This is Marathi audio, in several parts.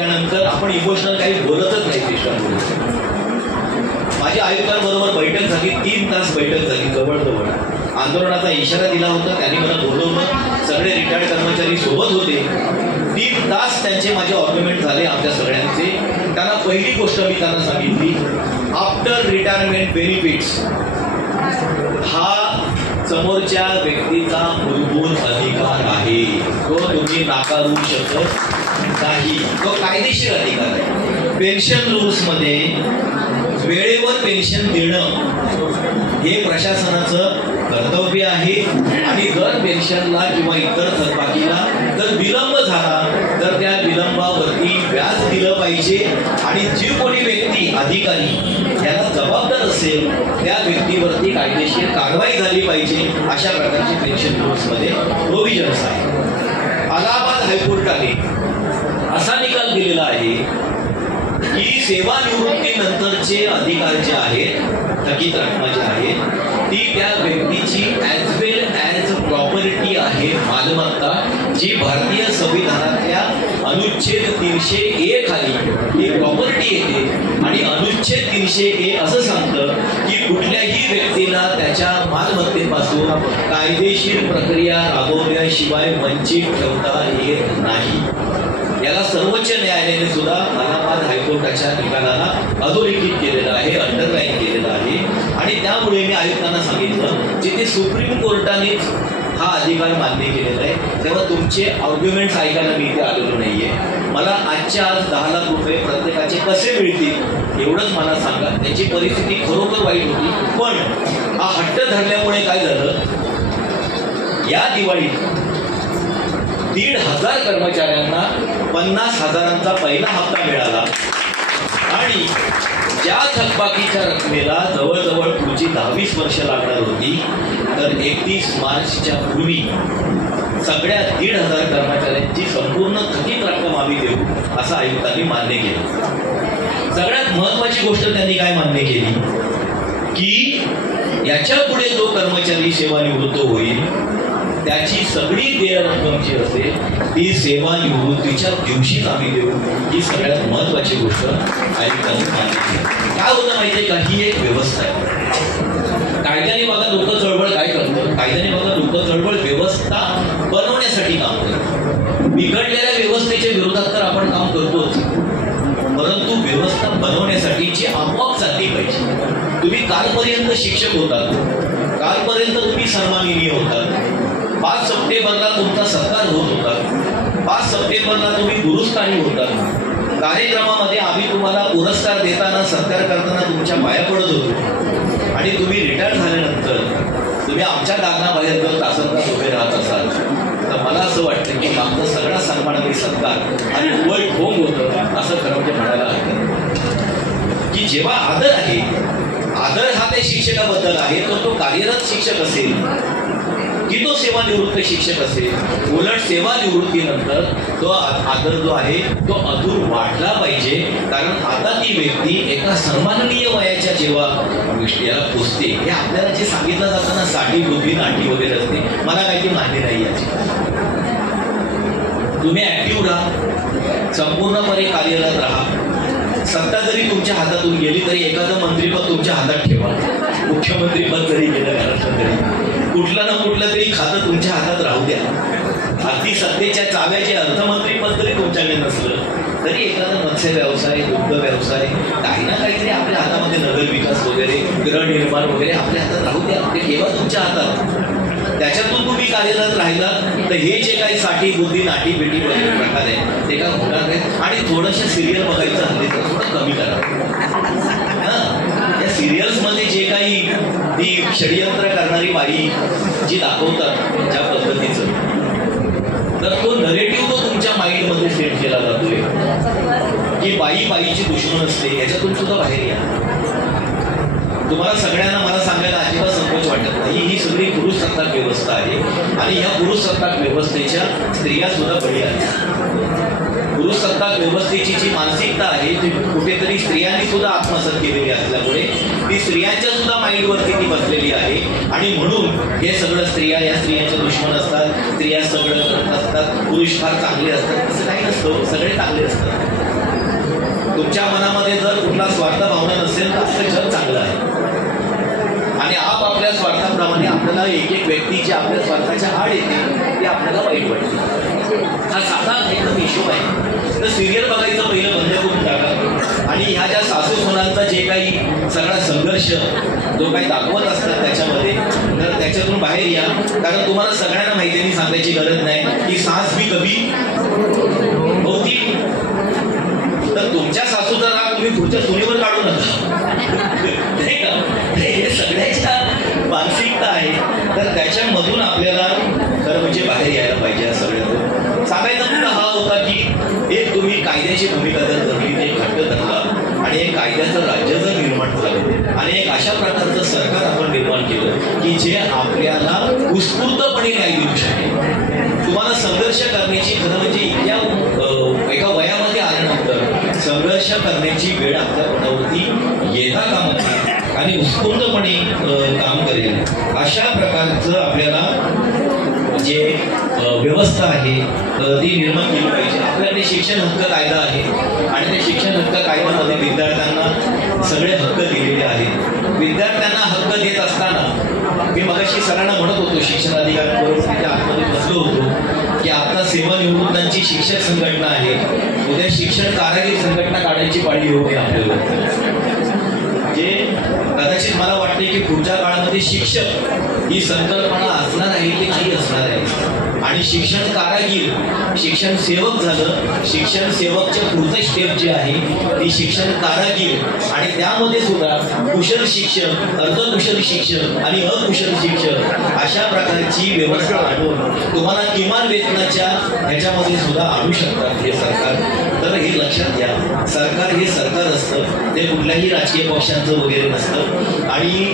म्हटल्यानंतर आपण इमोशनल काही बोलतच नाही सिस्टममध्ये. माझ्या आयुक्तांबरोबर बैठक झाली, 3 तास बैठक झाली जवळजवळ. आंदोलनाचा इशारा दिला होता, त्यांनी मला बोलवलं, सगळे रिटायर्ड कर्मचारी सोबत होते. 3 तास त्यांचे माझे आर्ग्युमेंट झाले आमच्या सगळ्यांचे. त्यांना पहिली गोष्ट मी त्यांना सांगितली, आफ्टर रिटायरमेंट बेनिफिट्स हा समोरच्या व्यक्तीचा मूलभूत अधिकार आहे, तो तुम्ही नाकारू शकत नाही, तो कायदेशीर अधिकार आहे. पेन्शन रूल्समध्ये वेळेवर पेन्शन देणं हे प्रशासनाचं कर्तव्य आहे. आणि जर पेन्शनला किंवा इतर थकबाकीला जर विलंब झाला तर त्या विलंबावरती व्याज दिलं पाहिजे. आणि जी कोणी व्यक्ती अधिकारी याला जबाबदार असेल त्या व्यक्तीवरती कायदेशीर कारवाई झाली पाहिजे. अशा प्रकारचे पेन्शन रूल्समध्ये प्रोव्हिजन्स आहे. अलाहाबाद हायकोर्टाने असा निकाल दिलेला आहे की सेवानिवृत्तीनंतरचे अधिकार जे आहेत, थकीत रक्कम जी आहे ती त्या व्यक्तीची ॲज वेल ॲज प्रॉपर्टी आहे, मालमत्ता, जी भारतीय संविधानातल्या अनुच्छेद 300A खाली ही प्रॉपर्टी येते. आणि अनुच्छेद 300A असं सांगतं की कुठल्याही व्यक्तीला त्याच्या मालमत्तेपासून कायदेशीर प्रक्रिया राबवल्याशिवाय वंचित ठेवता येत नाही. याला सर्वोच्च न्यायालयाने सुद्धा अलाहाबाद हायकोर्टाच्या निकालाला अधोरेखित केलेलं आहे, अंडरलाईन केलेलं आहे. आणि त्यामुळे मी आयुक्तांना सांगितलं, जिथे सुप्रीम कोर्टानेच हा अधिकार मान्य केलेला आहे तेव्हा तुमचे आर्ग्युमेंट्स ऐकायला मी इथे आलेलो नाहीये. मला आजच्या आज 10 लाख रुपये प्रत्येकाचे कसे मिळतील एवढंच मला सांगा. त्याची परिस्थिती खरोखर वाईट होती, पण हा हट्ट धरल्यामुळे काय झालं, या दिवाळीत 1,500 कर्मचाऱ्यांना 50,000चा पहिला हप्ता मिळाला. आणि ज्या थकबाकीच्या रकमेला जवळजवळ पुढची 10-20 वर्ष लागणार होती, तर 31 मार्चच्या पूर्वी सगळ्या 1,500 कर्मचाऱ्यांची संपूर्ण थकीत रक्कम आम्ही देऊ असं आयुक्तांनी मान्य केलं. सगळ्यात महत्वाची गोष्ट त्यांनी काय मान्य केली की याच्या पुढे जो कर्मचारी सेवानिवृत्त होईल त्याची सगळी देय रक्कम जी असेल ती सेवानिवृत्तीच्या दिवशीच आम्ही देऊ. ही सगळ्यात महत्वाची गोष्ट आयुक्तांनी मान्य केली. काय होतं माहितीये का, ही एक व्यवस्था आहे. कायद्याने बघा लोक चळवळ काय करतात, कायद्याने बघा लोक चळवळ व्यवस्था बनवण्यासाठी काम करतात. बिघडलेल्या व्यवस्थेच्या विरोधात तर आपण काम करतोच, परंतु व्यवस्था बनवण्यासाठी जी आपोआप चालली पाहिजे. तुम्ही कालपर्यंत शिक्षक होतात, कालपर्यंत तुम्ही सन्माननीय होतात, 5 सप्टेंबरला तुमचा सत्कार होत होता, 5 सप्टेंबरला तुम्ही गुरुस्थानी होतात. कार्यक्रमामध्ये आम्ही तुम्हाला पुरस्कार देताना सत्कार करताना तुमच्या पाया पडत होतो. आणि तुम्ही रिटायर झाल्यानंतर तुम्ही आमच्या दालनाबाहेर जर तासनतास उभे राहत असाल तर मला असं वाटतं की आमचा सगळा सन्मानाने सत्कार आणि उवळ ठोंग होतं असं खरं म्हणजे म्हणायला हवं. की जेव्हा आदर आहे, आदर हा त्या शिक्षकाबद्दल आहे, तो कार्यरत शिक्षक असेल की तो सेवानिवृत्त शिक्षक असेल, उलट सेवानिवृत्तीनंतर तो आदर जो आहे तो अजून वाढला पाहिजे. कारण आता ती व्यक्ती एका सन्माननीय वयाच्या जेव्हा याला पोचते, हे आपल्याला जे सांगितलं जातं ना, साठी बुद्धी नाटी वगैरे असते, मला काही मान्य नाही याची. तुम्ही ऍक्टिव्ह राहा, संपूर्णपणे कार्यरत राहा. सत्ता जरी तुमच्या हातातून गेली तरी एखादं मंत्रीपद तुमच्या हातात ठेवा. मुख्यमंत्रीपद जरी गेलं घरात तरी कुठलं ना कुठलं तरी खातं तुमच्या हातात राहू द्या. अगदी सत्तेच्या चाव्याचे अर्थमंत्रीपद जरी तुमच्याकडे नसलं तरी एखादा मत्स्य व्यवसाय, दुग्ध व्यवसाय, काही ना काहीतरी आपल्या हातामध्ये, नगर विकास वगैरे, गृहनिर्माण वगैरे आपल्या हातात राहू द्या. ते ठेवा तुमच्या हातात. त्याच्यातून तुम्ही कार्यरत राहिलात तर हे जे काही साठी बुद्धी नाटी पेटी वगैरे प्रकार आहे ते काय होणार नाही. आणि थोडंसं सिरियल बघायचं हल्ली तर थोडं कमी करा. या सिरियल्स मध्ये जे काही ती षडयंत्र करणारी बाई जी दाखवतात ज्या पद्धतीचं, तर तो नरेटिव्ह तो तुमच्या माइंड मध्ये सेट केला जातोय की बाई बाईची दुश्मन असते. याच्यातून सुद्धा बाहेर या. तुम्हाला सगळ्यांना मला सांगायला अजिबात संकोच वाटत नाही, ही सगळी पुरुषसत्ताक व्यवस्था आहे. आणि या पुरुषसत्ताक व्यवस्थेच्या स्त्रिया सुद्धा बळी आहेत. पुरुषसत्ताक व्यवस्थेची जी मानसिकता आहे ती कुठेतरी स्त्रियांनी सुद्धा आत्मसात केलेली असल्यामुळे ती स्त्रियांच्या सुद्धा माइंडवरती ती बसलेली आहे. आणि म्हणून हे सगळं स्त्रिया या स्त्रियांचे दुश्मन असतात, स्त्रिया सगळं करत असतात, पुरुष फार चांगले असतात, असं काही नसतं, सगळे चांगले असतात. तुमच्या मनामध्ये जर कुठला स्वार्थ भावना नसेल तर आपलं जग चांगलं आहे. आणि आपापल्या स्वार्थाप्रमाणे आपल्याला एक एक व्यक्ती जी आपल्या स्वार्थाच्या आड येते ते आपल्याला वाईट वाटते. हा साधा एकदम हिशोब आहे. तर सिरियल बघायचं पहिलं बंद करून टाका आणि ह्या ज्या सासू सुनांचा जे काही सगळा संघर्ष जो काही दाखवत असतात त्याच्यामध्ये, तर त्याच्यातून बाहेर या. कारण तुम्हाला सगळ्यांना माहिती आहे, सांगायची गरज नाही की सास भी कभी होती. तर तुमच्या सासूचा राग तुम्ही पुढच्या सुनेवर काढू नका, नाही का? हे सगळ्याच्या मानसिकता आहे. तर त्याच्यामधून आपल्याला खरं म्हणजे बाहेर यायला पाहिजे. सगळ्यात सांगायचा मुद्दा हा होता की एक तुम्ही कायद्याची भूमिका जर धरली, एक घट्ट धरला आणि एक कायद्याचं राज्य जर निर्माण झालं आणि एक अशा प्रकारचं सरकार आपण निर्माण केलं की जे आपल्याला उत्स्फूर्तपणे न्याय देऊ शकेल. तुम्हाला संघर्ष करण्याची खरं म्हणजे इतक्या एका वयामध्ये आल्यानंतर संघर्ष करण्याची वेळ आपल्या मनावरती येता कामा नये आणि उत्स्फूर्तपणे काम करेल अशा प्रकारचं आपल्याला जे व्यवस्था आहे ती निर्माण केली पाहिजे. आपल्याकडे शिक्षण हक्क कायदा आहे आणि त्या शिक्षण हक्क कायद्यामध्ये विद्यार्थ्यांना सगळे हक्क दिलेले आहेत. विद्यार्थ्यांना हक्क देत असताना मी मगाशी सरांना म्हणत होतो, शिक्षण अधिकाऱ्यांबरोबर त्याच्या आतमध्ये बसलो होतो की आता सेवानिवृत्तांची शिक्षक संघटना आहे, उद्या शिक्षण कारागीर संघटना काढायची पाळी येऊ नये आपल्याला. जे कदाचित मला वाटते की पुढच्या काळामध्ये शिक्षक ही संकल्पना असणार आहे की नाही असणार आहे. आणि शिक्षण कारागीर शिक्षण सेवक झालं. शिक्षण सेवकच्या पुढचं स्टेप जे आहे ती शिक्षण कारागीर आणि त्यामध्ये सुद्धा कुशल शिक्षक, अर्धकुशल शिक्षक आणि अकुशल शिक्षक अशा प्रकारची व्यवस्था आणून तुम्हाला किमान वेतनाच्या ह्याच्यामध्ये सुद्धा आणू शकतात हे सरकार. तर हे लक्षात घ्या, सरकार हे सरकार असतं, ते कुठल्याही राजकीय पक्षांचं वगैरे नसतं आणि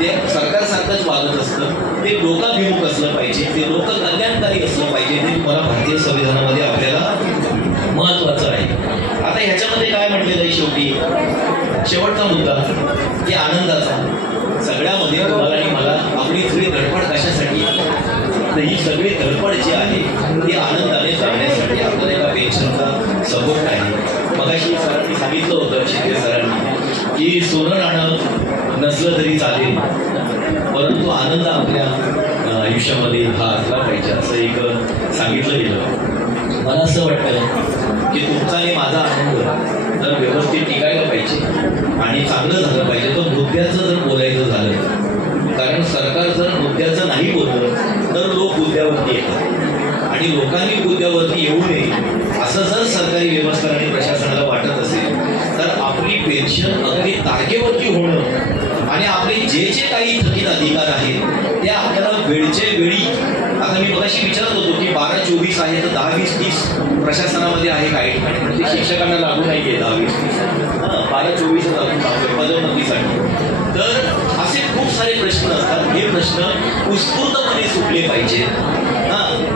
ते सरकारसारखंच वागत असतं. ते लोकाभिमुख असलं पाहिजे, ते लोककल्याणकारी असलं पाहिजे. ते तुम्हाला भारतीय संविधानामध्ये आपल्याला महत्वाचं आहे. आता ह्याच्यामध्ये काय म्हटलेलं आहे, शेवटचा मुद्दा की आनंदाचा. सगळ्यामध्ये तुम्हाला आणि मला आपली थोडी धडपड कशासाठी, तर ही सगळी धडपड जी आहे ती आनंदाने जगण्यासाठी आपल्याला एका पेन्शनचा सपोर्ट आहे. मगाशी सरांनी सांगितलं होतं, शिंदे सरांनी, की सोनं नाणं नसलं तरी चालेल परंतु आनंद आपल्या आयुष्यामध्ये हा असला पाहिजे असं एक सांगितलं गेलं. मला असं वाटतं की तुमचा आणि माझा आनंद जर व्यवस्थित टिकायला पाहिजे आणि चांगलं झालं पाहिजे. तर मुद्द्याचं जर बोलायचं झालं, कारण सरकार जर मुद्द्याचं नाही बोललं तर लोक मुद्द्यावरती येतात आणि लोकांनी मुद्द्यावरती येऊ नये असं जर सरकारी व्यवस्था आणि प्रशासनाला वाटत असेल तर आपली पेन्शन अगदी तारखेवरती होणं आणि आपले जे जे काही थकीत अधिकार आहेत ते आपल्याला वेळचे वेळी, आता मी मगाशी विचारत होतो की 12-24 आहे तर 10-20-30 प्रशासनामध्ये आहे काय ठिकाणी, ते शिक्षकांना लागू नाही आहे 10-20-30, 12-24 लागू पदोन्नतीसाठी. तर असे खूप सारे प्रश्न असतात. हे प्रश्न उत्स्फूर्तपणे सुटले पाहिजेत.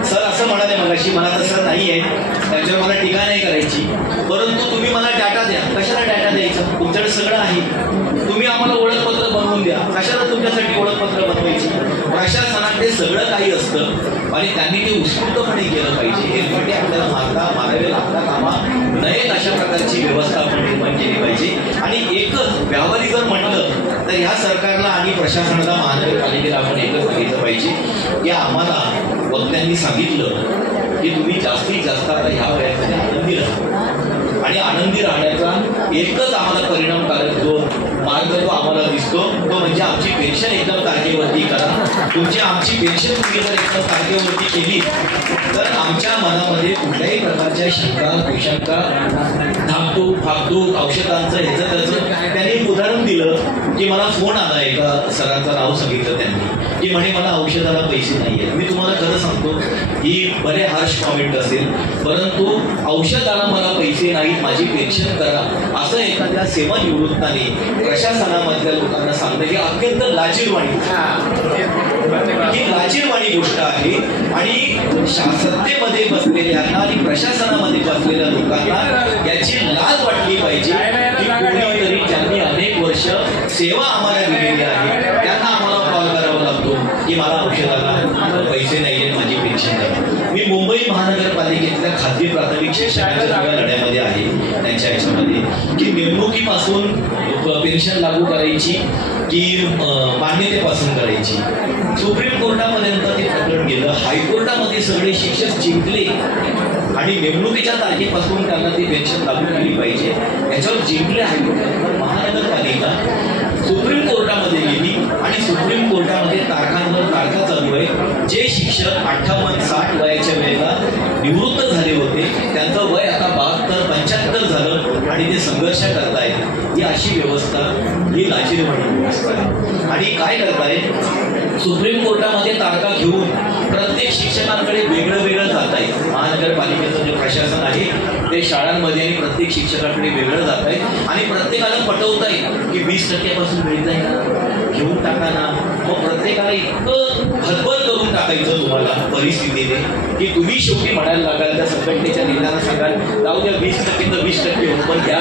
सर असं म्हणाले मगाशी, मला तसं नाही आहे, त्याच्यावर मला टीका नाही करायची, परंतु तुम्ही मला डाटा द्या. कशाला डाटा द्यायचा? तुमच्याकडे सगळं आहे, तुम्ही आम्हाला ओळखपत्र बनवून द्या. कशाला तुमच्यासाठी ओळखपत्र बनवायची? प्रशासनात ते सगळं काही असतं आणि त्यांनी ते उत्स्फूर्तपणे केलं पाहिजे. हे मोठे आपल्याला मारावे लागता कामा नयेत अशा प्रकारची व्यवस्था आपण निर्माण केली पाहिजे. आणि एकच व्यावहारिक जर म्हटलं तर ह्या सरकारला आणि प्रशासनाला, महानगरपालिकेला आपण एकच सांगितलं पाहिजे की आम्हाला वक्त्यांनी सांगितलं की तुम्ही जास्तीत जास्त आता ह्या वयामध्ये आनंदी राहा आणि आनंदी राहण्याचा एकच आम्हाला परिणामकारक जो मार्ग जो आम्हाला दिसतो तो म्हणजे आमची पेन्शन एकदम तारखेवरती करा. तुमची आमची पेन्शन तुम्ही जर एकदम तारखेवरती केली तर आमच्या मनामध्ये कुठल्याही प्रकारच्या शंका, कुशंका, धाकधूक फाकधूक, औषधांचं ह्याचं त्याचं. त्यांनी एक उदाहरण दिलं की मला फोन आला, एका सरांचं नाव सांगितलं त्यांनी की म्हणे मला औषधाला पैसे नाही आहेत. मी तुम्हाला खरं सांगतो ही बरे हार्श कॉमेंट असेल, परंतु औषधाला मला पैसे नाहीत, माझी पेन्शन करा असं एखाद्या सेवानिवृत्ताने प्रशासनामधल्या लोकांना सांगणं ही अत्यंत लाजीरवाणी गोष्ट आहे. आणि सत्तेमध्ये बसलेल्यांना आणि प्रशासनामध्ये बसलेल्या लोकांना याची लाज वाटली पाहिजे की कोणीतरी ज्यांनी अनेक वर्ष सेवा आम्हाला दिलेली आहे त्यांना आम्हाला कॉल करावा लागतो की मला औषधाला पैसे नाही आहेत, माझी पेन्शन करा. मी मुंबई महानगरपालिकेतल्या खाजगी प्राथमिक शिक्षणाच्या लढ्यामध्ये आहे. त्यांच्या याच्यामध्ये की निवडणुकीपासून पेन्शन लागू करायची की मान्यतेपासून करायची. सुप्रीम कोर्टापर्यंत ते प्रकरण गेलं. हायकोर्टामध्ये सगळे शिक्षक जिंकले आणि निवडणुकीच्या तारखेपासून त्यांना ती पेन्शन लागू केली पाहिजे याच्यावर जिंकले हायकोर्टात. महानगरपालिका सुप्रीम कोर्टामध्ये गेली आणि सुप्रीम कोर्टामध्ये तारखांवर तारखा चालू आहे. जे शिक्षक 58-60 वयाच्या वेळेला निवृत्त झाले होते त्यांचं वय आता 72-75 झालं आणि ते संघर्ष करतायत. ही अशी व्यवस्था ही लाजिरवाणी व्यवस्था आहे. आणि काय करताय, सुप्रीम कोर्टामध्ये तारखा घेऊन प्रत्येक शिक्षकांकडे वेगळं वेगळं जात आहे. महानगरपालिकेचं जे प्रशासन आहे ते शाळांमध्ये आणि प्रत्येक शिक्षकाकडे वेगळं जात आहे आणि प्रत्येकाला पटवत आहे की 20% मिळत आहे ना, घेऊन टाका ना. मग प्रत्येकाला इतकं हतबल करून टाकायचं तुम्हाला परिस्थितीने की तुम्ही शेवटी म्हणायला लागाल त्या संघटनेच्या नेत्यांना सांगाल जाऊ द्या 20% तर 20% पण घ्या.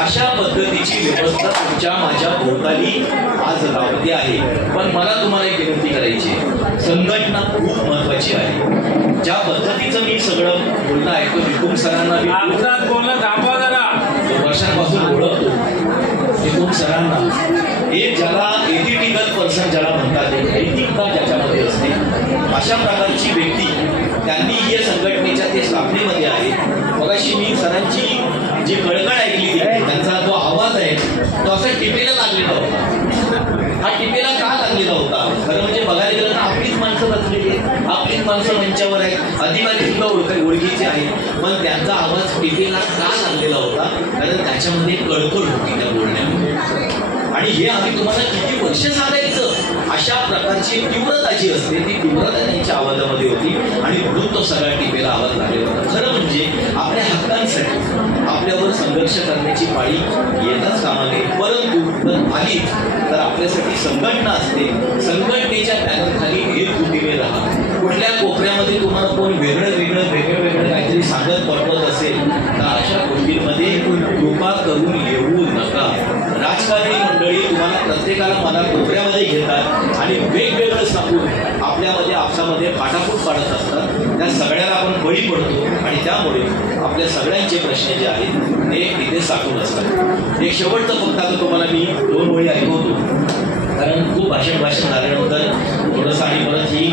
अशा पद्धतीची व्यवस्था तुमच्या माझ्या भोवताली आज लावली आहे. पण मला तुम्हाला एक विनंती करायची आहे, संघटना खूप महत्वाची आहे. ज्या पद्धतीचं मी सगळं बोलणं ऐकतो विकुम सरांना वर्षांपासून ओळखतो. विकुम सरांना एक ज्याला एथिकल पर्सन ज्याला म्हणतात, नैतिकता ज्याच्यामध्ये असते अशा प्रकारची व्यक्ती त्यांनी या संघटनेच्या ते स्थापनेमध्ये आहे. मगाशी मी सरांची जी कळकळ ऐकली त्यांचा जो आवाज आहे तो असा टिपेला लागलेला होता. हा टिपेला का लागलेला होता? खरं म्हणजे बघायला गेलं तर आपलीच माणसं बसलेली आहेत, आपलीच माणसं मंचावर आहेत, अधिकारी सुद्धा ओळखीचे आहेत, पण त्यांचा आवाज टिपेला का लागलेला होता? कारण त्याच्यामध्ये कळकळ होती त्या बोलण्यामध्ये. आणि हे आम्ही तुम्हाला किती वर्ष सांगायचं, अशा प्रकारची तीव्रता जी असते ती तीव्रता त्यांच्या आवाजामध्ये होती आणि म्हणून तो सगळ्या टिपेला आवाज लागलेला होता. खरं म्हणजे आपल्या हक्कांसाठी आपल्यावर संघर्ष करण्याची पाळी येताच कामा नये, परंतु जर आली तर आपल्यासाठी संघटना असते. संघटनेच्या बॅनरखाली एकजुटीने राहा. कुठल्या कोपऱ्यामध्ये तुम्हाला कोण वेगळं काहीतरी सांगत पटवत असेल तर अशा गोष्टींमध्ये कृपा करून येऊ नका. राजकारणी मंडळी तुम्हाला प्रत्येकाला मला कोपऱ्यामध्ये घेतात आणि वेगवेगळं सांगून आपल्यामध्ये आपसामध्ये फाटाफूट पाडत असतात. त्या सगळ्याला आपण बळी पडतो आणि त्यामुळे आपल्या सगळ्यांचे प्रश्न जे आहेत ते तिथे साठून असतात. एक शेवटचं फक्त आता तुम्हाला मी 2 ओळी ऐकवतो, कारण खूप भाषण झाल्यानंतर थोडंसं आणि परत ही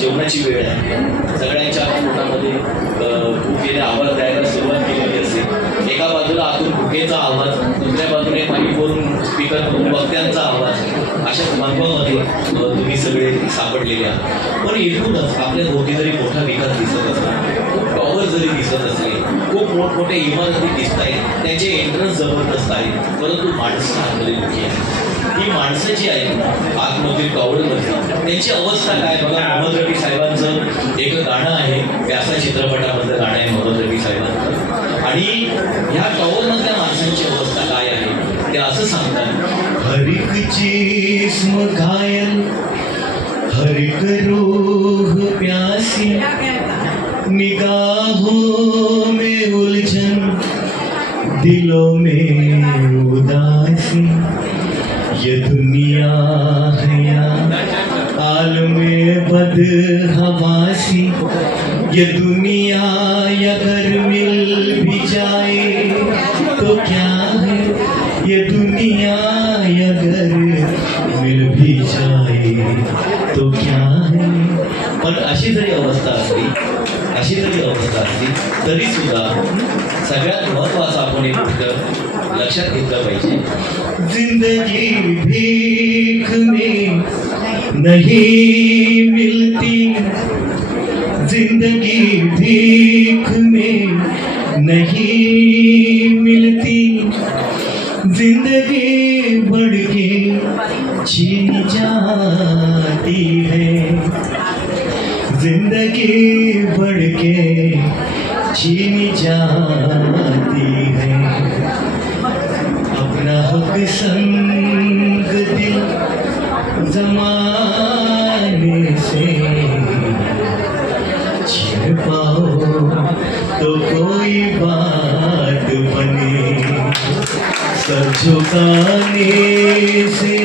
जेवणाची वेळ आहे. सगळ्यांच्या पोटामध्ये भुकेने आवाज द्यायला सुरुवात केलेली असेल. एका बाजूला आतून भुकेचा आवाज, दुसऱ्या बाजूने माईकवरून स्पीकर करून वक्त्यांचा आवाज, अशा संदर्भामध्ये तुम्ही सगळे सापडलेले आहात. पण एकूणच आपल्या भोवती जरी मोठा विकास दिसत असला, खूप टॉवर जरी दिसत असले, खूप मोठमोठ्या इमारती दिसत आहेत, त्यांचे एंट्रन्स जबरदस्त आहेत, परंतु माणसं आतमध्ये दुखी आहेत. ही माणसं जी आहेत आतमध्ये टॉवरमध्ये त्यांची अवस्था काय बघा. मोहम्मद रफी साहेबांचं एक गाणं आहे, व्यासा चित्रपटामधलं गाणं आहे मोहम्मद रफी साहेबांचं, आणि ह्या टॉवरमधल्या माणसांची अवस्था काय आहे ते असं सांगतात. हर एक जिस्म घायल, हर एक रूह प्यासी, निगाहों में उलझन, दिलों में उदासी, ये दुनिया है या आलमे बदहवासी, ये दुनिया अगर मिल भी जाए तो क्या है, ये दुनिया अगर मिल भी जाए तो क्या है. पण अशी जरी अवस्था असली तरी सुद्धा सगळ्यात महत्वाचं आपण एक गोष्ट लक्षात घेतलं पाहिजे. जिंदगी भीख में नहीं मिलती, जिंदगी भीख में नहीं मिलती, जिंदगी बढ़ के छीन जाती है, जिंदगी बढ़ के छीन जाती है. अपना हक संग दिल जमाने से छीन पाओ तो कोई बात बने. सर झुकाने से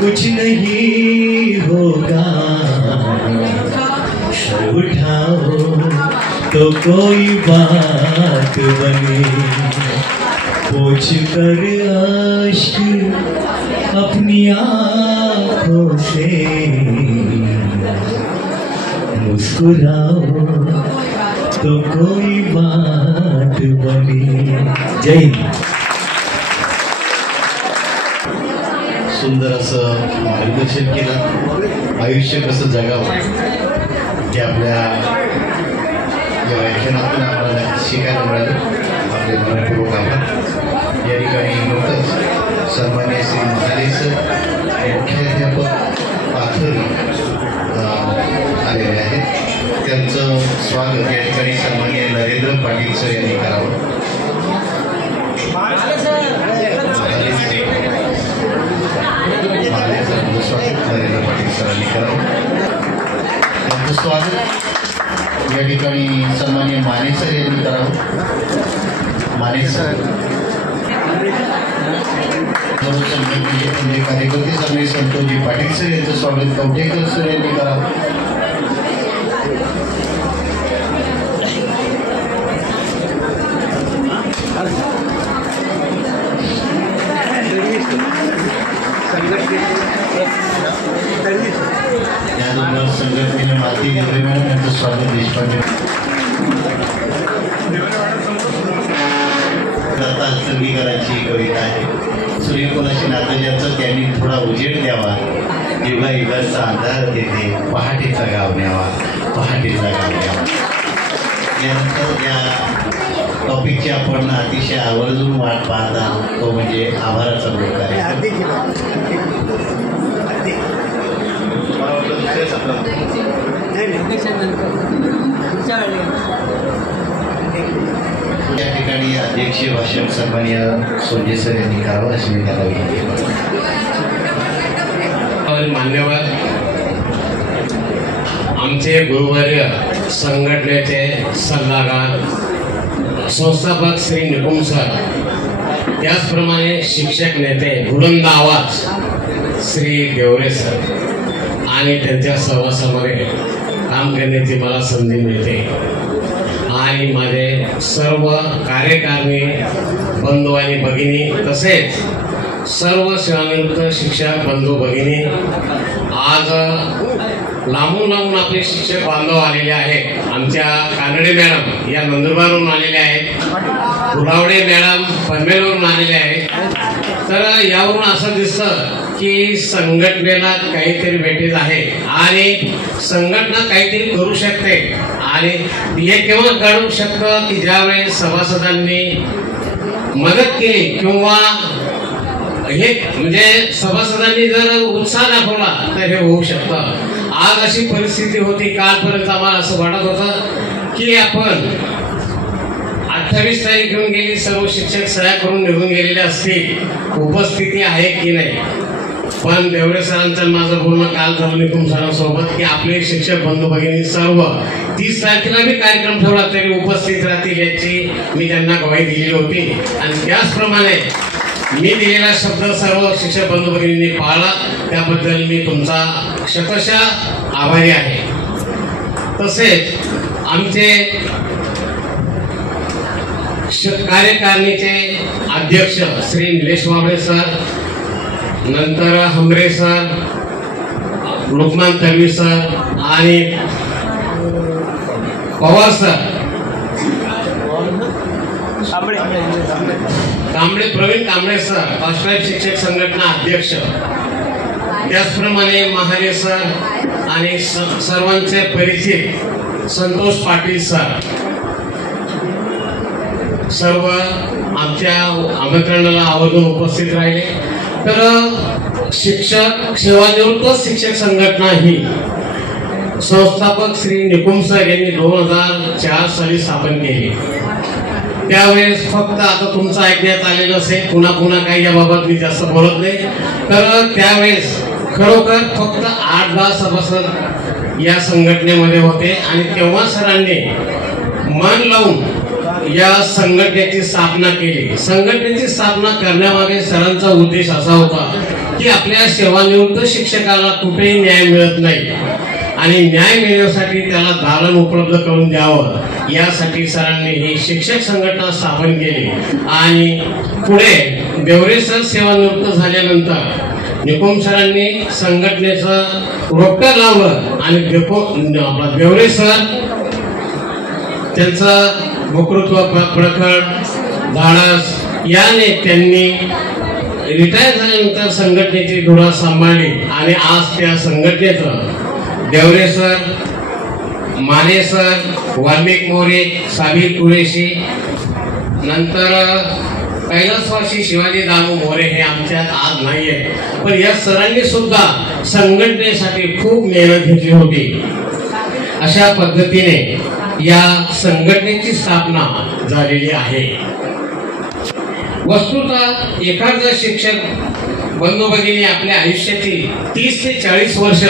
कुछ नहीं होगा, सर उठाओ तो कोई बात बने, पोंछ कर आशिक अपनी आँखों से मुस्कुराओ तो कोई बात बने। जय हिंद। सुंदर असं मार्गदर्शन केलं, आयुष्य कसं जगावं ते आपल्या या व्याख्यानातून आम्हाला शिकायला मिळालं. आपले मनपूर्वक आभार. या ठिकाणी नुकतंच सन्मान्य श्री महाले सर मुख्याध्यापक पाथरी आलेले आहेत. त्यांचं स्वागत या ठिकाणी सन्मान्य नरेंद्र पाटील सर यांनी करावं. नरेंद्र पाटील सरांनी करावं. त्यांचं स्वागत या ठिकाणी सन्मान्य माने सर यांनी करावं. माने सर संघटनेचे कार्यकर्ते सन्मान्य संतोषजी पाटील सर यांचं स्वागत कवठेकर सर यांनी करावं. यानंतर संघटनेने माती देवरे मॅडम यांचं स्वागत देशपांडे. दत्ता संगीकरांची कविता आहे. सूर्यकुलाशी नातं ज्याचं त्यांनी थोडा उजेड द्यावा, युगा युगाचा अंधार देते, पहाटेचा गाव न्यावा, पहाटेचा गाव न्यावा. यानंतर या टॉपिकची आपण अतिशय आवर्जून वाट पाहता तो म्हणजे आभाराचा प्रकार आहे. या ठिकाणी अध्यक्षीय भाषण सन्माननीय सोंजे सर यांनी करावं अशी मी त्याला विनंती. मान्यवर आमचे गुरुवर्य संघटनेचे सल्लागार संस्थापक श्री निकुम सर, त्याचप्रमाणे शिक्षक नेते बुलंद आवाज श्री देवरे सर आणि त्यांच्या सहवासामध्ये काम करण्याची मला संधी मिळते. आणि माझे सर्व कार्यकारिणी बंधू आणि भगिनी तसेच सर्व सेवानिवृत्त शिक्षक बंधू भगिनी, आज लांबून लांबून आपले शिक्षक बांधव आलेले आहेत. आमच्या कानडे मॅडम या नंदुरबारवरून आलेल्या आहेत, गुलावडे मॅडम पनवेलवरून आलेले आहेत. तर यावरून असं दिसतं की संघटनेला काहीतरी वेटेज आहे आणि संघटना काहीतरी करू शकते. आणि हे केव्हा करू शकतं की ज्यावेळेस सभासदांनी मदत केली किंवा हे म्हणजे सभासदांनी जर उत्साह दाखवला तर हे होऊ शकतं. आज अशी परिस्थिती होती, कालपर्यंत आम्हाला असं वाटत होतं की आपण 28 तारीख घेऊन गेली, सर्व शिक्षक सह्या करून निघून गेलेले असतील, उपस्थिती आहे की नाही. पण देवरे सरांचं माझं बोलणं काल झालं निकुम सरांसोबत की आपले शिक्षक बंधू भगिनी सर्व 30 तारखेला मी कार्यक्रम ठेवला तरी उपस्थित राहतील याची मी त्यांना ग्वाही दिली होती. आणि त्याचप्रमाणे मी दिलेला शब्द सर्व शिक्षक बंधू भगिनींनी पाळला, त्याबद्दल मी तुमचा शतशः आभारी आहे. तसेच आमचे कार्यकारिणीचे अध्यक्ष श्री निलेश वाबळे सर, नंतर हमरे सर, लोकमान तळवी सर आणि Pawar sir, Praveen Kamble sir, first time शिक्षक संघटना अध्यक्ष, त्याचप्रमाणे महाले सर आणि सर्वांचे परिचित संतोष पाटील सर, सर्व आमच्या आमंत्रणाला आवर्जून उपस्थित राहिले. तर शिक्षक सेवानिवृत्त शिक्षक संघटना ही संस्थापक श्री निकुम सर यांनी 2004 साली स्थापन केली. त्यावेळेस फक्त आता तुमचं ऐकण्यात आलेलं असेल, पुन्हा पुन्हा काही याबाबत मी जास्त बोलत नाही. तर त्यावेळेस खरोखर फक्त 8-10 सभासद या संघटनेमध्ये होते आणि तेव्हा सरांनी मन लावून या संघटनेची स्थापना केली. संघटनेची स्थापना करण्यामागे सरांचा उद्देश असा होता की आपल्या सेवानिवृत्त शिक्षकाला कुठेही न्याय मिळत नाही आणि न्याय मिळवण्यासाठी त्याला दालन उपलब्ध करून द्यावं यासाठी सरांनी ही शिक्षक संघटना स्थापन केली. आणि पुढे देवरे सर सेवानिवृत्त झाल्यानंतर निकुम सरांनी संघटनेचं रोपटं लावलं आणि देवरे सर त्यांचं वक्तृत्व प्रखर धाडस याने त्यांनी रिटायर झाल्यानंतर संघटनेची धुरा सांभाळली. आणि आज त्या संघटनेचं देवरे सर, माने सर, वाल्मिक मोरे, साबीर कुरेशी, नंतर कैलासवासी शिवाजी दामू मोरे हे आमच्यात आज नाहीये, पण या सरांनी सुद्धा संघटनेसाठी खूप मेहनत घेतली होती. अशा पद्धतीने या संघटनेची स्थापना झालेली आहे. वस्तुतः एखादा शिक्षक बंधू भगिनी आपल्या आयुष्याची 30 ते 40 वर्ष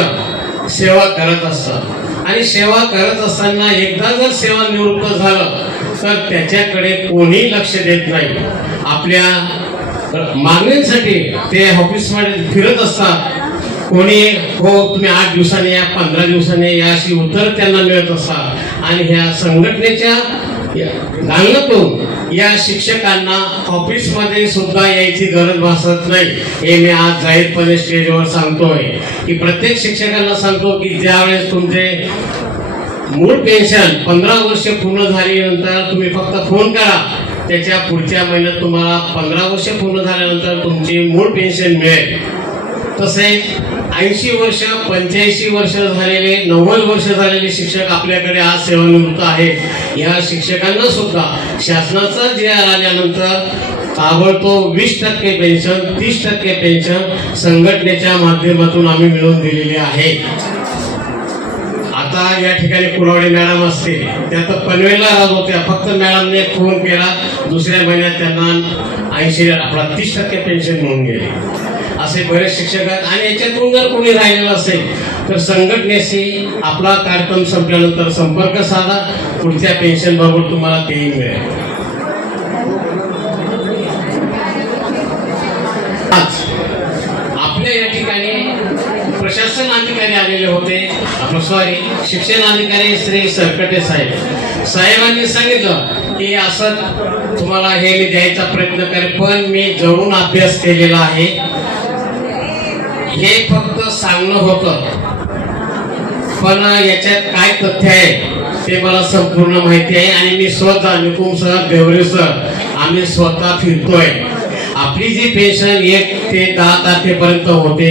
सेवा करत असतात आणि सेवा करत असताना एकदा जर सेवानिवृत्त झालं तर त्याच्याकडे कोणी लक्ष देत नाही. आपल्या मागण्यांसाठी ते ऑफिसमध्ये फिरत असतात. कोणी हो तुम्ही 8 दिवसांनी या, 15 दिवसांनी या अशी उत्तर त्यांना मिळत असतात. आणि ह्या संघटनेच्या दालनातून या शिक्षकांना ऑफिसमध्ये सुद्धा यायची गरज भासत नाही. हे मी आज जाहीरपणे स्टेजवर सांगतोय की प्रत्येक शिक्षकांना सांगतो की ज्यावेळेस तुमचे मूळ पेन्शन 15 वर्ष पूर्ण झाल्यानंतर तुम्ही फक्त फोन करा, त्याच्या पुढच्या महिन्यात तुम्हाला 15 वर्ष पूर्ण झाल्यानंतर तुमची मूळ पेन्शन मिळेल. तसेच 80 वर्ष, 85 वर्ष झालेले, 90 वर्ष झालेले शिक्षक आपल्याकडे आज सेवानिवृत्त आहेत. या शिक्षकांना सुद्धा शासनाचा जी.आर. आल्यानंतर ताबडतोब 20% पेन्शन, 30% पेन्शन संघटनेच्या माध्यमातून आम्ही मिळवून दिलेली आहे. आता या ठिकाणी कुलवाडे मॅडम असतील, त्या तर पनवेलला राहत होत्या, फक्त मॅडमने फोन केला, दुसऱ्या महिन्यात त्यांना 30% पेन्शन मिळून गेली. असे बरेच शिक्षक आहेत. आणि याच्यातून जर कोणी राहिलेलं असेल तर संघटनेशी आपला कार्यक्रम संपल्यानंतर संपर्क साधा, पुढच्या पेन्शन बाबत तुम्हाला तेही मिळेल. आज आपल्या या ठिकाणी प्रशासन अधिकारी आलेले होते, शिक्षण अधिकारी श्री सरकटे साहेबांनी सांगितलं की असं तुम्हाला हे मी द्यायचा प्रयत्न करेन, पण मी जवळून अभ्यास केलेला आहे. हे फक्त सांगणं होतं, पण याच्यात काय तथ्य आहे ते मला संपूर्ण माहिती आहे. आणि मी स्वतः निकुम सर, देवरे सर आम्ही स्वतः फिरतोय. आपली जी पेन्शन 1 ते 10 तारखेपर्यंत होते,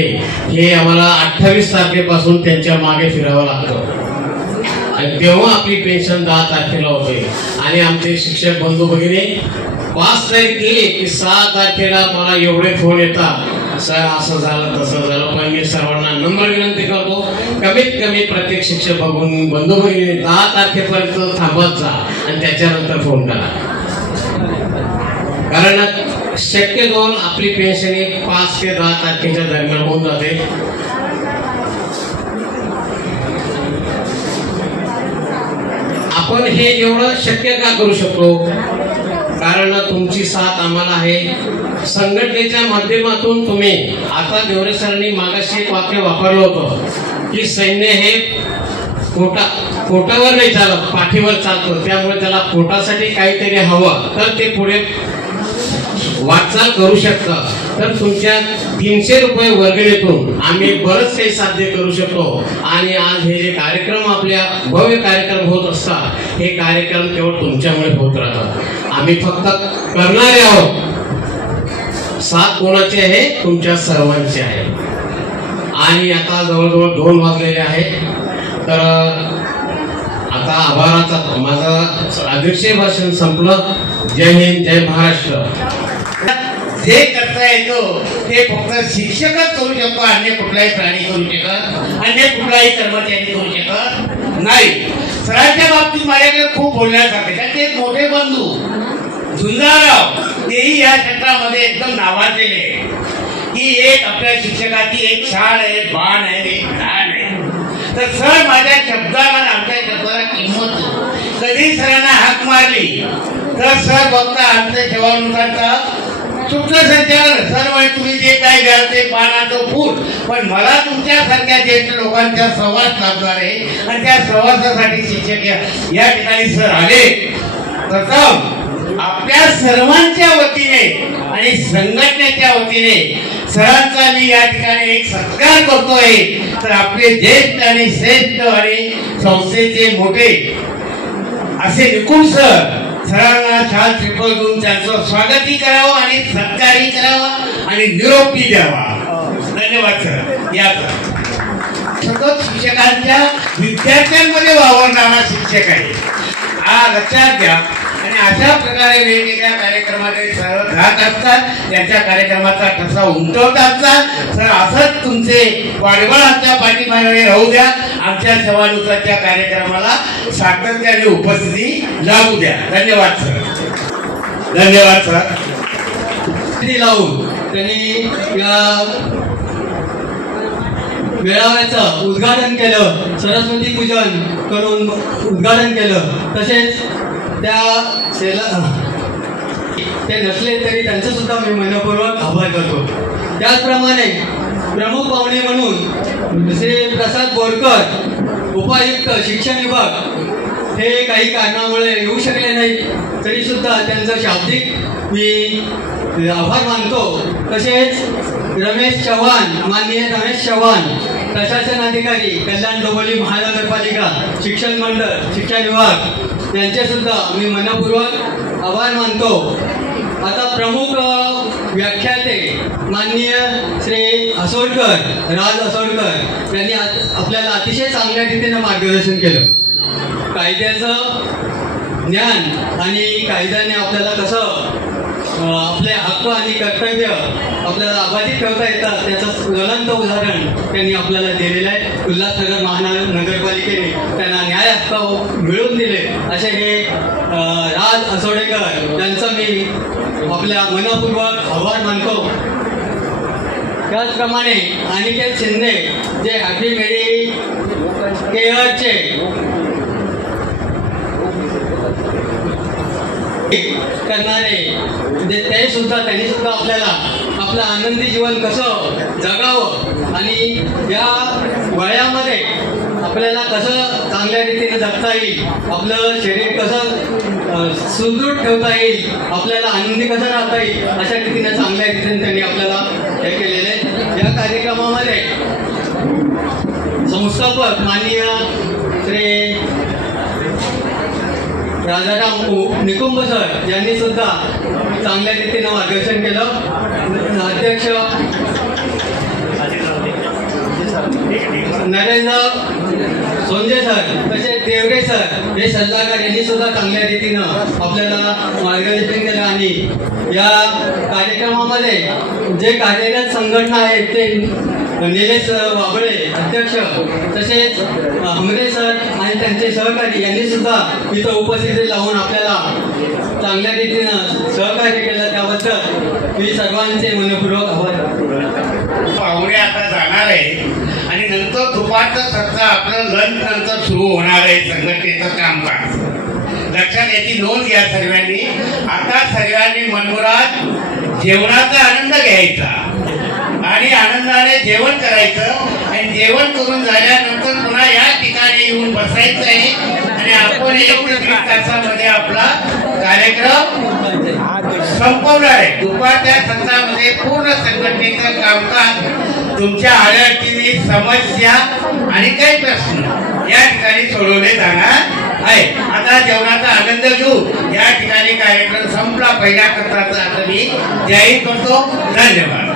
हे आम्हाला 28 तारखेपासून त्यांच्या मागे फिरावं लागतं. आणि तेव्हा आपली पेन्शन 10 तारखेला होते. आणि आमचे शिक्षक बंधू भगिनी 5 तारीख केली की 6 तारखेला मला एवढे फोन येतात, सर असं झालं तसं झालं. पण मी सर्वांना नम्र विनंती करतो, कमीत कमी प्रत्येक शिक्षक बंधू भगिनी 10 तारखेपर्यंत थांबत जा आणि त्याच्यानंतर फोन करा. कारण शक्यतो आपली पेन्शन 5 ते 10 तारखेच्या दरम्यान होऊन जाते. आपण हे एवढं शक्य का करू शकतो? कारण तुमची साथ आम्हाला आहे. संघटनेच्या माध्यमातून तुम्ही, आता देवरे सरांनी मागाशी एक वाक्य वापरलं होतं की सैन्य हे पोटावर नाही चालत, पाठीवर चालतं. त्यामुळे त्याला पोटासाठी काहीतरी हवं तर ते पुढे वाटचाल करू शकतं. तर तुमच्या 300 रुपये वर्गणीतून आम्ही बरंच काही साध्य करू शकतो. आणि आज हे जे कार्यक्रम, आपल्या भव्य कार्यक्रम होत असतात, हे कार्यक्रम केवळ तुमच्यामुळे होत राहतात. आम्ही फक्त करणारे आहोत. साथ कोणाची आहे? तुमच्या सर्वांची आहे. आणि आता जवळजवळ 2 वाजलेले आहेत. तर आता आभाराचा माझं अध्यक्षीय भाषण संपलं. जय हिंद, जय महाराष्ट्र. जे करता येतो ते फक्त शिक्षकच करू शकतो, अन्य कुठलाही प्राणी करू शकत, अन्य कुठलाही कर्मचारी करू शकत नाही. सरांच्या बाबतीत माझ्याकडे खूप बोलण्यासारखे. त्यांचे एक मोठे बंधू झुंजारराव, तेही या क्षेत्रामध्ये एकदम नावाजलेले. ही एक आपल्या शिक्षकाची एक शान आहे, बाण आहे, एक प्राण आहे. तर सर माझ्या शब्दाला, आमच्या शब्दाला किंमत, कधी सरांना हाक मारली तर सर फक्त आमच्या सेवानुसारचा सूत्रसंचालन सर्व तुम्ही जे काय द्याल ते पानाचं फूल, पण मला तुमच्यासारख्या ज्येष्ठ लोकांचा सहवास लाभणार आहे आणि त्या सहवासासाठी शिक्षक या ठिकाणी सर आले. प्रथम आपल्या सर्वांच्या वतीने आणि संघटनेच्या वतीने सरांचा मी या ठिकाणी एक सत्कार करतोय. तर आपले ज्येष्ठ आणि श्रेष्ठ आणि संस्थेचे मोठे असे निकुंभ सरांना छान श्रीफळ देऊन त्यांचं स्वागतही करावं आणि सत्कारही करावा आणि निरोपही द्यावा. धन्यवाद सर. या सतत शिक्षकांच्या विद्यार्थ्यांमध्ये वावरणारा शिक्षक आहे हा लक्षात घ्या. आणि अशा प्रकारे वेगवेगळ्या कार्यक्रमाकडे सर जात असतात, त्यांच्या कार्यक्रमाचा ठसा उमटवत असतात. सर असंच तुमचे वाढवळ आमच्या पाठीमागे राहू द्या. आमच्या सवानुसारच्या कार्यक्रमाला सातत्याने उपस्थिती लावू द्या. धन्यवाद सर. धन्यवाद सर. लावून त्यांनी या मेळाव्याचं उद्घाटन केलं, सरस्वती पूजन करून उद्घाटन केलं. तसेच ते नसले तरी त्यांचं सुद्धा मी मनपूर्वक आभार करतो. त्याचप्रमाणे प्रमुख पाहुणे म्हणून श्री प्रसाद बोरकर उपायुक्त शिक्षण विभाग हे काही कारणामुळे येऊ शकले नाही, तरी सुद्धा त्यांचं शाब्दिक मी आभार मानतो. तसेच रमेश चव्हाण, माननीय रमेश चव्हाण प्रशासन अधिकारी, कल्याण डोंबिवली महानगरपालिका, शिक्षण मंडळ, शिक्षण विभाग यांचे सुद्धा मी मनपूर्वक आभार मानतो. आता प्रमुख व्याख्याते माननीय श्री असोडकर, राज असोडकर यांनी आपल्याला अतिशय चांगल्या रीतीने मार्गदर्शन केलं. कायद्याचं ज्ञान आणि कायद्याने आपल्याला कसं आपले हक्क आणि कर्तव्य आपल्याला अबाधित ठेवता येतात त्याचं ज्वलंत उदाहरण त्यांनी आपल्याला दिलेलं आहे. उल्हासनगर महानगरपालिकेने त्यांना न्याय हक्क मिळवून दिले असे हे राज असोडेकर यांचा मी आपल्या मनपूर्वक आभार मानतो. त्याचप्रमाणे अनिकेत शिंदे जे हॅपी मेडी केअरचे करणारे ते सुद्धा त्यांनी सुद्धा आपल्याला आपलं आनंदी जीवन कसं जगावं आणि या वयामध्ये आपल्याला कसं चांगल्या रीतीने जगता येईल, आपलं शरीर कसं सुदृढ ठेवता येईल, आपल्याला आनंदी कसं राहता येईल अशा रीतीने चांगल्या रीतीने त्यांनी आपल्याला हे केलेलं आहे. या कार्यक्रमामध्ये संस्थापक माननीय श्री राजाराम निकुंभ सर यांनी सुद्धा चांगल्या रीतीनं मार्गदर्शन केलं. अध्यक्ष नरेंद्र सोंजे सर तसेच देवरे सर हे सल्लागार यांनी सुद्धा चांगल्या रीतीनं आपल्याला मार्गदर्शन केलं. आणि या कार्यक्रमामध्ये जे कार्यरत संघटना आहेत ते निलेश वाबळे अध्यक्ष, तसेच हमरे सर आणि त्यांचे सहकारी यांनी सुद्धा इथं उपस्थिती लावून आपल्याला चांगल्या रीतीनं सहकार्य केलं. त्याबद्दल मी सर्वांचे मनपूर्वक आभार. पाहुणे आता जाणार आहे आणि नंतर दुपारचं सत्र आपलं लंच नंतर सुरू होणार आहे संघटनेचं कामकाज. लक्षात याची नोंद घ्या सर्वांनी. आता सर्वांनी मनमुराद जेवणाचा आनंद घ्यायचा आणि आनंदाने जेवण करायचं आणि जेवण करून झाल्यानंतर पुन्हा या ठिकाणी येऊन बसायचं आहे आणि आपण 1 तासामध्ये आपला कार्यक्रम संपवणार आहे. दुपारच्या सत्रामध्ये पूर्ण संघटनेचं कामकाज, तुमच्या अडचणी, समस्या आणि काही प्रश्न या ठिकाणी सोडवले जाणार आहे. आता जेवणाचा आनंद घेऊ. या ठिकाणी कार्यक्रम संपला. पहिल्या सत्राचा आता मी जाहीर करतो. धन्यवाद.